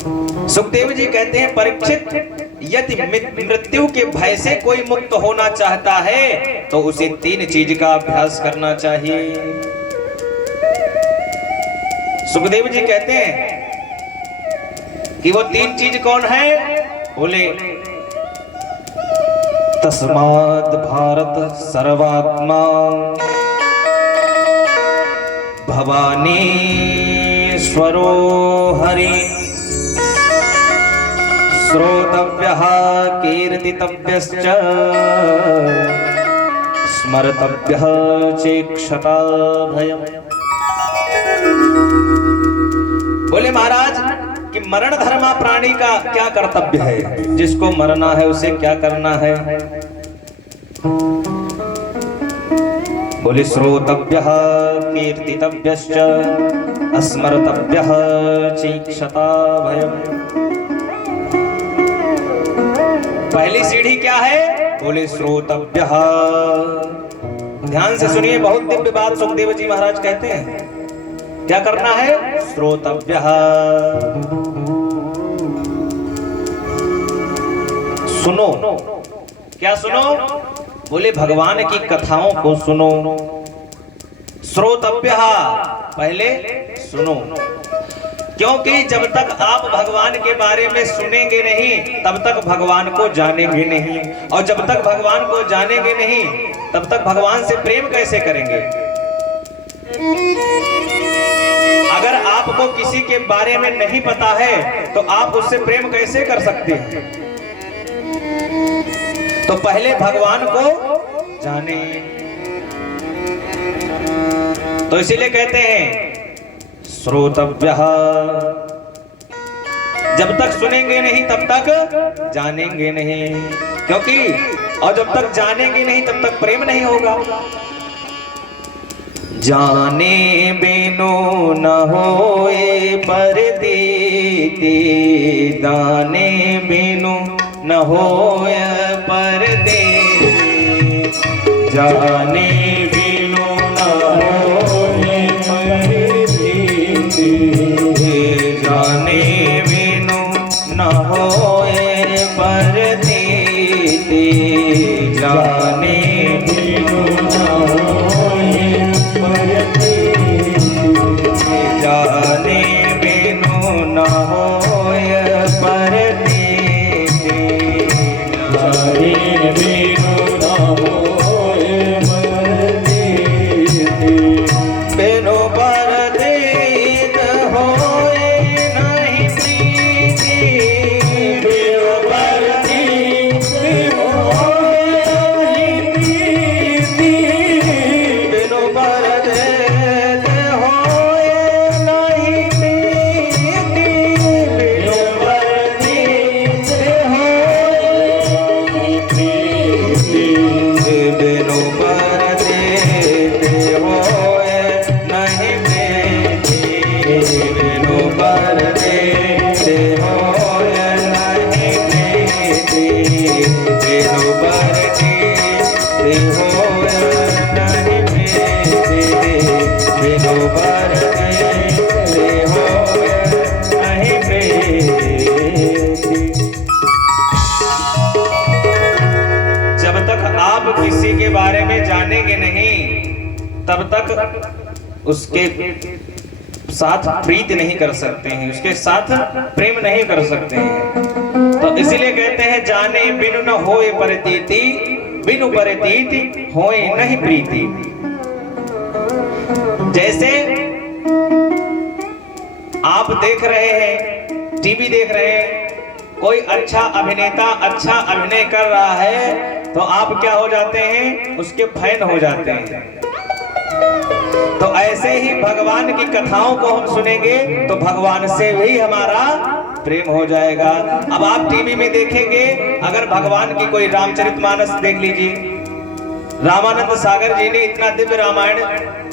सुखदेव जी कहते हैं परीक्षित, यदि मृत्यु के भय से कोई मुक्त होना चाहता है तो उसे 3 चीज का अभ्यास करना चाहिए। सुखदेव जी कहते हैं कि वो 3 चीज कौन है? बोले तस्माद् भारत सर्वात्मा भवानी स्वरो हरि श्रोतव्यः कीर्तितव्यश्च स्मर्तव्यः चेक्षता भयम्। बोले महाराज कि मरण धर्मा प्राणी का क्या कर्तव्य है, जिसको मरना है उसे क्या करना है? बोले श्रोतव्यः कीर्तितव्यश्च स्मर्तव्यः चेक्षता भयम्। पहली सीढ़ी क्या है? बोले श्रोतव्यः। ध्यान से सुनिए, बहुत दिव्य बात सुखदेव जी महाराज कहते हैं। क्या करना है? श्रोतव्यः। सुनो। क्या सुनो? बोले भगवान की कथाओं को सुनो। श्रोतव्यः, पहले सुनो, क्योंकि जब तक आप भगवान के बारे में सुनेंगे नहीं तब तक भगवान को जानेंगे नहीं, और जब तक भगवान को जानेंगे नहीं तब तक भगवान से प्रेम कैसे करेंगे? अगर आपको किसी के बारे में नहीं पता है तो आप उससे प्रेम कैसे कर सकते हैं? तो पहले भगवान को जाने। तो इसीलिए कहते हैं श्रोतव्यः। जब तक सुनेंगे नहीं तब तक जानेंगे नहीं, क्योंकि और जब तक जानेंगे नहीं तब तक प्रेम नहीं होगा। जाने बिनु न होए परदेती, दाने बिनु न होए परदेती, जाने बिनु न होए परदेती, जाने बिनु न होए परदेती, जाने बिनु न होए जाने बिनु न होय परदेसी, जाने बिनु न होय परदेसी, बिनु परदेस होय नहीं प्रीति, बिनु परदेस होय नहीं प्रीति, बिनु परदेस होय नहीं प्रीति, बिनु परदेस होय नहीं प्रीति, बिनु परदेस होय नहीं प्रीति, बिनु परदेस होय नहीं प्रीति, बिनु परदेस होय नहीं प्रीति, बिनु परदेस होय नहीं प्रीति। जब तक आप किसी के बारे में जानेंगे नहीं तब तक उसके साथ प्रीति नहीं कर सकते हैं, उसके साथ प्रेम नहीं कर सकते हैं। तो इसीलिए कहते हैं जाने बिनु न होए परतीति, बिनु परतीति होए नहीं प्रीति। जैसे आप देख रहे हैं, टीवी देख रहे हैं, कोई अच्छा अभिनेता अच्छा अभिनय कर रहा है तो आप क्या हो जाते हैं? उसके फैन हो जाते हैं। तो ऐसे ही भगवान की कथाओं को हम सुनेंगे तो भगवान से भी हमारा प्रेम हो जाएगा। अब आप टीवी में देखेंगे, अगर भगवान की कोई रामचरितमानस देख लीजिए, रामानंद सागर जी ने इतना दिव्य रामायण,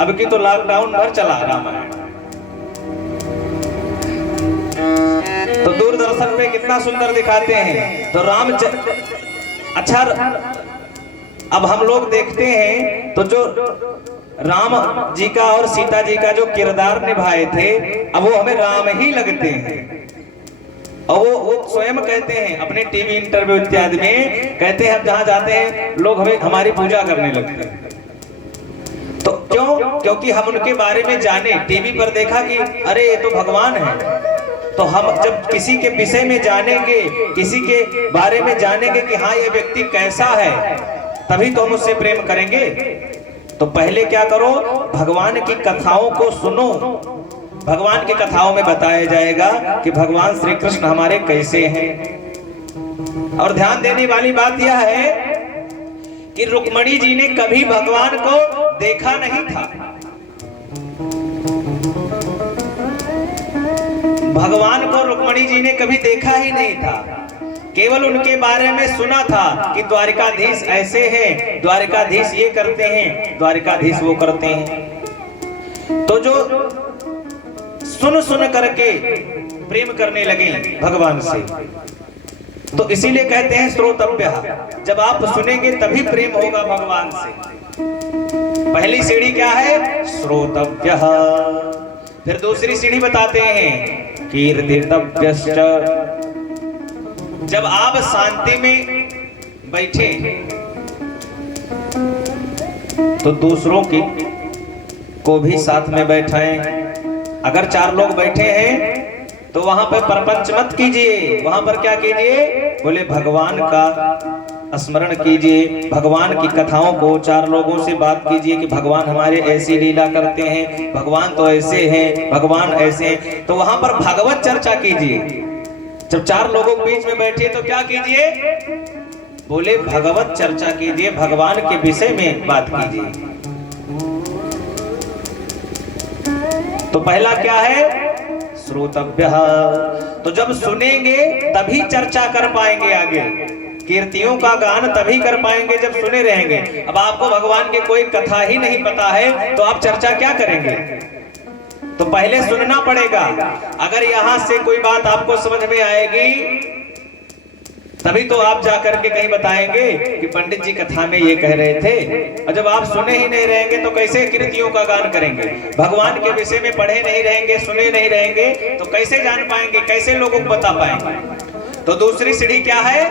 अब की तो लॉकडाउन भर चला रामायण, तो दूरदर्शन पे कितना सुंदर दिखाते हैं। तो अच्छा, अब हम लोग देखते हैं तो जो राम जी का और सीता जी का जो किरदार निभाए थे, अब वो हमें राम ही लगते हैं। और वो स्वयं कहते हैं अपने टीवी इंटरव्यू इत्यादि में, कहते हैं हम जहां जाते हैं लोग हमें हमारी पूजा करने लगते हैं। तो क्यों? क्योंकि हम उनके बारे में जाने, टीवी पर देखा कि अरे ये तो भगवान है, तो हम जब किसी के विषय में जानेंगे, किसी के बारे में जानेंगे कि हाँ ये व्यक्ति कैसा है, तभी तो हम उससे प्रेम करेंगे। तो पहले क्या करो, भगवान की कथाओं को सुनो। भगवान की कथाओं में बताया जाएगा कि भगवान श्री कृष्ण हमारे कैसे हैं। और ध्यान देने वाली बात यह है कि रुक्मणी जी ने कभी भगवान को देखा नहीं था। भगवान को रुक्मणी जी ने कभी देखा ही नहीं था, केवल उनके बारे में सुना था कि द्वारिकाधीश ऐसे हैं, द्वारिकाधीश ये करते हैं, द्वारिकाधीश वो करते हैं। तो जो सुन सुन करके प्रेम करने लगे भगवान से, तो इसीलिए कहते हैं श्रोतव्यः, जब आप सुनेंगे तभी प्रेम होगा भगवान से। पहली सीढ़ी क्या है? श्रोतव्यः। फिर दूसरी सीढ़ी बताते हैं कीर्तितव्यश्च। जब आप शांति में बैठे तो दूसरों की को भी साथ में बैठाएं। अगर 4 लोग बैठे हैं तो वहां पर प्रपंच मत कीजिए, वहां पर क्या कीजिए? बोले भगवान का स्मरण कीजिए, भगवान की कथाओं को 4 लोगों से बात कीजिए कि भगवान हमारे ऐसी लीला करते हैं, भगवान तो ऐसे हैं, भगवान ऐसे हैं। तो वहां पर भागवत चर्चा कीजिए। जब 4 लोगों के बीच में बैठिए तो क्या कीजिए? बोले भगवत चर्चा कीजिए, भगवान के विषय में बात कीजिए। तो पहला क्या है? श्रोतव्यः। तो जब सुनेंगे तभी चर्चा कर पाएंगे, आगे कीर्तियों का गान तभी कर पाएंगे जब सुने रहेंगे। अब आपको भगवान की कोई कथा ही नहीं पता है तो आप चर्चा क्या करेंगे? तो पहले सुनना पड़ेगा। अगर यहां से कोई बात आपको समझ में आएगी तभी तो आप जाकर के कहीं बताएंगे कि पंडित जी कथा में ये कह रहे थे। और जब आप सुने ही नहीं रहेंगे तो कैसे कीर्तियों का गान करेंगे? भगवान के विषय में पढ़े नहीं रहेंगे, सुने नहीं रहेंगे तो कैसे जान पाएंगे, कैसे लोगों को बता पाएंगे? तो दूसरी सीढ़ी क्या है?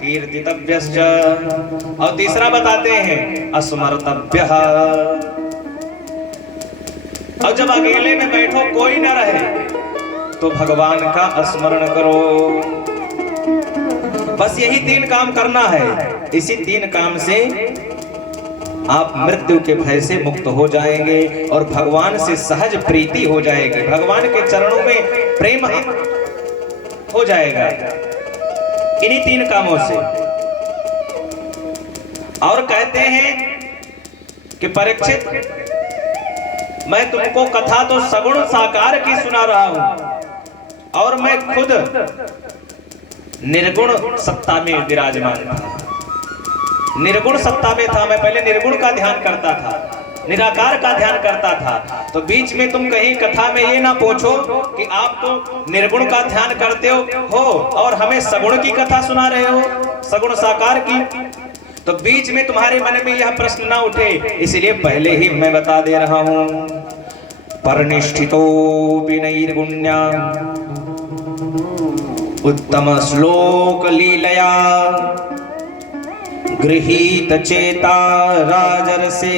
कीर्तितव्यश्च। और तीसरा बताते हैं स्मर्तव्यः। और जब अकेले में बैठो कोई न रहे तो भगवान का स्मरण करो। बस यही 3 काम करना है। इसी 3 काम से आप मृत्यु के भय से मुक्त हो जाएंगे और भगवान से सहज प्रीति हो जाएगी, भगवान के चरणों में प्रेम हो जाएगा इन्हीं 3 कामों से। और कहते हैं कि परीक्षित, मैं तुमको कथा तो सगुण साकार की सुना रहा हूं और मैं खुद निर्गुण सत्ता में विराजमान था। निर्गुण सत्ता में था, मैं पहले निर्गुण का ध्यान करता था, निराकार का ध्यान करता था। तो बीच में तुम कहीं कथा में ये ना पूछो कि आप तो निर्गुण का ध्यान करते हो और हमें सगुण की कथा सुना रहे हो, सगुण साकार की। तो बीच में तुम्हारे मन में यह प्रश्न ना उठे, इसलिए पहले ही मैं बता दे रहा हूं। परनिष्ठितो विनैर्गुण्या उत्तम श्लोक लीलया गृहीत चेता राजर्षे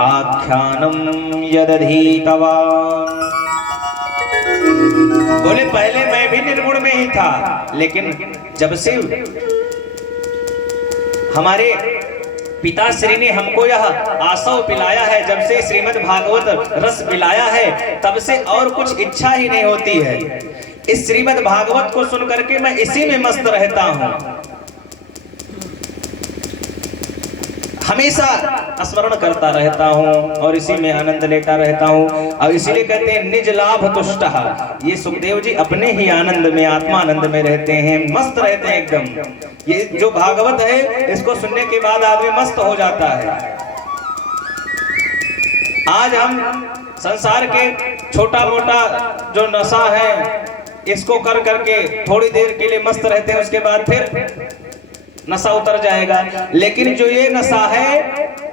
आख्यानम यदधीतवान्। बोले पहले मैं भी निर्गुण में ही था, लेकिन जब से हमारे पिताश्री ने हमको यह आसव पिलाया है, जब से श्रीमद् भागवत रस पिलाया है, तब से और कुछ इच्छा ही नहीं होती है। इस श्रीमद् भागवत को सुन करके मैं इसी में मस्त रहता हूं, हमेशा स्मरण करता रहता हूं और इसी में आनंद लेता रहता हूं। और इसीलिए कहते हैं निज लाभ तुष्टः। ये सुखदेव जी अपने ही आनंद में, आत्मानंद में रहते हैं, मस्त रहते हैं एकदम। ये जो भागवत है इसको सुनने के बाद आदमी मस्त हो जाता है। आज हम संसार के छोटा मोटा जो नशा है इसको कर करके थोड़ी देर के लिए मस्त रहते हैं, उसके बाद फिर नशा उतर जाएगा। लेकिन जो ये नशा है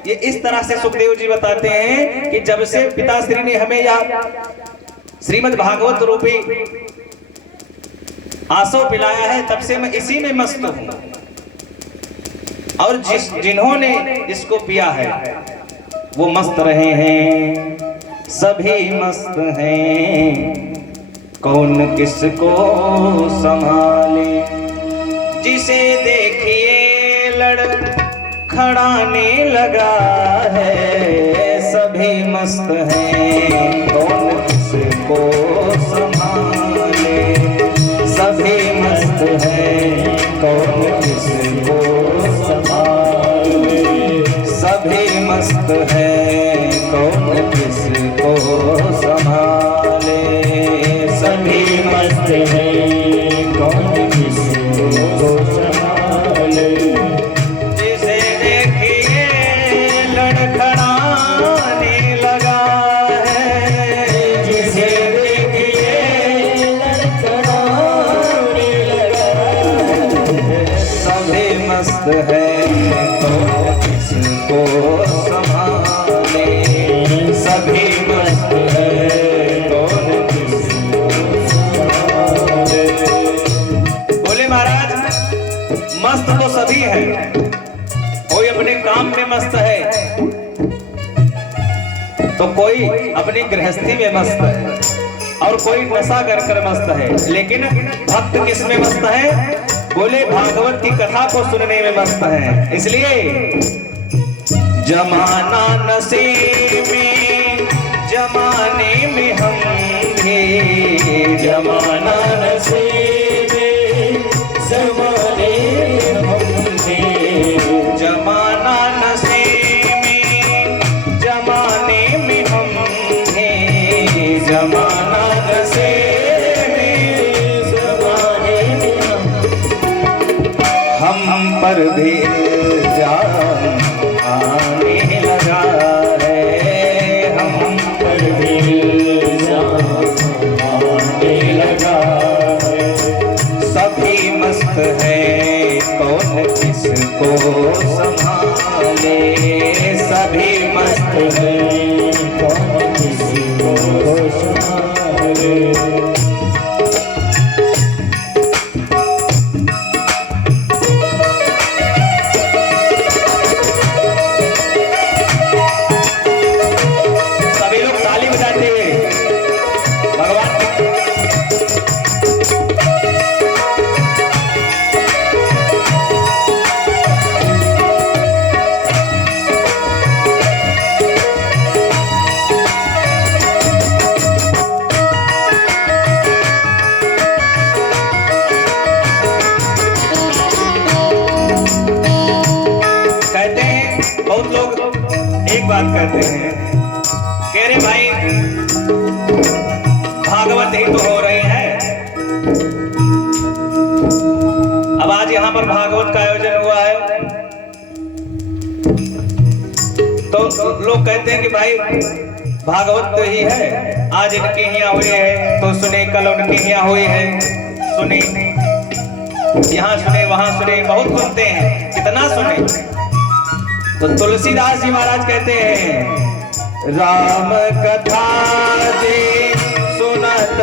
ये इस तरह से सुखदेव जी बताते हैं कि जब से पिताश्री ने हमें यह श्रीमद् भागवत रूपी आंसू पिलाया है, तब से मैं इसी में मस्त हूँ। और जिन्होंने इसको पिया है वो मस्त रहे हैं, सभी मस्त हैं, कौन किसको संभाले। जिसे देखिए लड़खड़ाने लगा है, सभी मस्त हैं, कौन किसको संभाले। सभी मस्त हैं, कौन किसको संभाले। सभी मस्त हैं, कौन किसको संभाले। सभी मस्त हैं, कौन किसको संभाले। जिसे देखिए लड़खड़ाने लगा है, जिसे देखिए लड़खड़ाने लगा है। सभी मस्त हैं, कौन किसको संभाले। सभी मस्त हैं, कौन किसको संभाले। बोले महाराज मस्त तो सभी है, कोई अपने काम में मस्त है तो कोई अपनी गृहस्थी में मस्त है और कोई नशा कर कर मस्त है। लेकिन भक्त किस में मस्त है? बोले भागवत की कथा को सुनने में मस्त है। इसलिए जमाना नशे में, जमाने में हम थे। जमाना नशे में, जमाने में हम थे। जमाना नशे में, जमाने में हम थे। जमाना नशे में, जमाने में हम पर भी जान आने लगा है। हम पर भी जान आने लगा है। सभी मस्त हैं, कौन किसको संभाले। सभी मस्त हैं, कौन किसको संभाले। बहुत लोग एक बात कहते हैं, कह रहे भाई भागवत ही तो हो रही है। अब आज यहाँ पर भागवत का आयोजन हुआ है तो लोग कहते हैं कि भाई भागवत तो ही है, आज इनके यहाँ हुई है तो सुने, कल उनके यहाँ हुई है सुने, यहाँ सुने वहां सुने, बहुत सुनते हैं, कितना सुने। तो तुलसीदास जी महाराज कहते हैं राम कथा जे सुनत